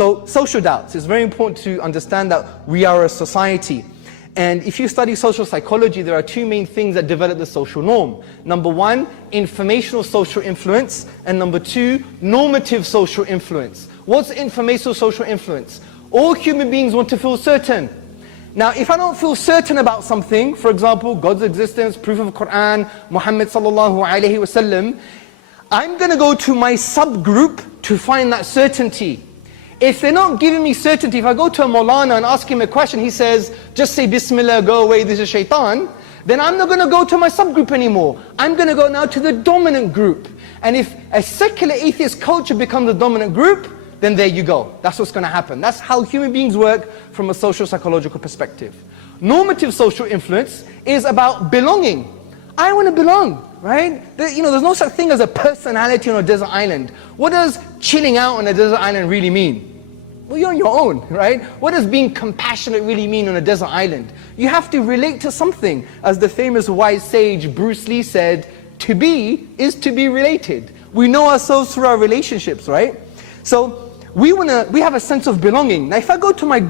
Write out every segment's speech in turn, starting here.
So social doubts, it's very important to understand that we are a society. And if you study social psychology, there are two main things that develop the social norm. Number one, informational social influence, and number two, normative social influence. What's informational social influence? All human beings want to feel certain. Now, if I don't feel certain about something, for example, God's existence, proof of Quran, Muhammad sallallahu alaihi wasallam, I'm going to go to my subgroup to find that certainty. If they're not giving me certainty, if I go to a Maulana and ask him a question, he says, just say Bismillah, go away, this is shaitan, then I'm not going to go to my subgroup anymore. I'm going to go now to the dominant group. And if a secular atheist culture becomes the dominant group, then there you go. That's what's going to happen. That's how human beings work from a social psychological perspective. Normative social influence is about belonging. I want to belong, right? There's no such thing as a personality on a desert island. What does chilling out on a desert island really mean? Well, you're on your own, right? What does being compassionate really mean on a desert island? You have to relate to something. As the famous wise sage Bruce Lee said, to be is to be related. We know ourselves through our relationships, right? So we have a sense of belonging. Now if I go to my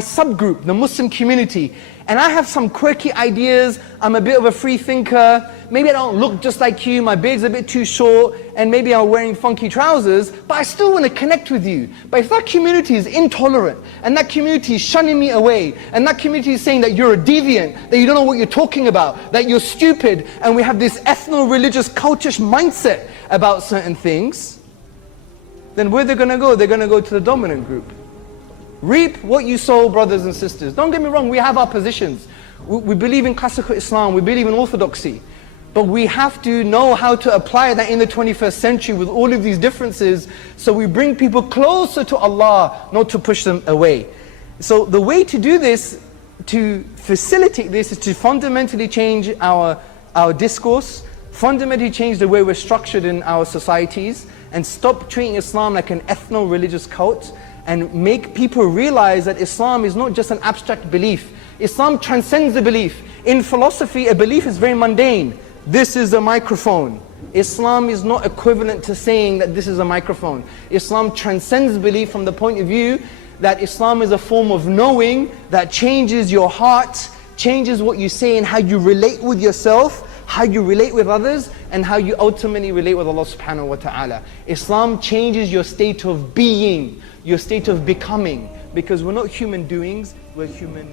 subgroup, the Muslim community, and I have some quirky ideas, I'm a bit of a free thinker, maybe I don't look just like you, my beard's a bit too short, and maybe I'm wearing funky trousers, but I still want to connect with you. But if that community is intolerant, and that community is shunning me away, and that community is saying that you're a deviant, that you don't know what you're talking about, that you're stupid, and we have this ethno-religious cultish mindset about certain things, then where they're going to go? They're going to go to the dominant group. Reap what you sow, brothers and sisters. Don't get me wrong, we have our positions. We believe in classical Islam, we believe in orthodoxy. But we have to know how to apply that in the 21st century with all of these differences, so we bring people closer to Allah, not to push them away. So the way to do this, to facilitate this, is to fundamentally change our discourse, fundamentally change the way we're structured in our societies, and stop treating Islam like an ethno-religious cult, and make people realize that Islam is not just an abstract belief. Islam transcends the belief. In philosophy, a belief is very mundane. This is a microphone. Islam is not equivalent to saying that this is a microphone. Islam transcends belief from the point of view that Islam is a form of knowing that changes your heart, changes what you say and how you relate with yourself, how you relate with others, and how you ultimately relate with Allah subhanahu wa ta'ala. Islam changes your state of being, your state of becoming, because we're not human doings, we're human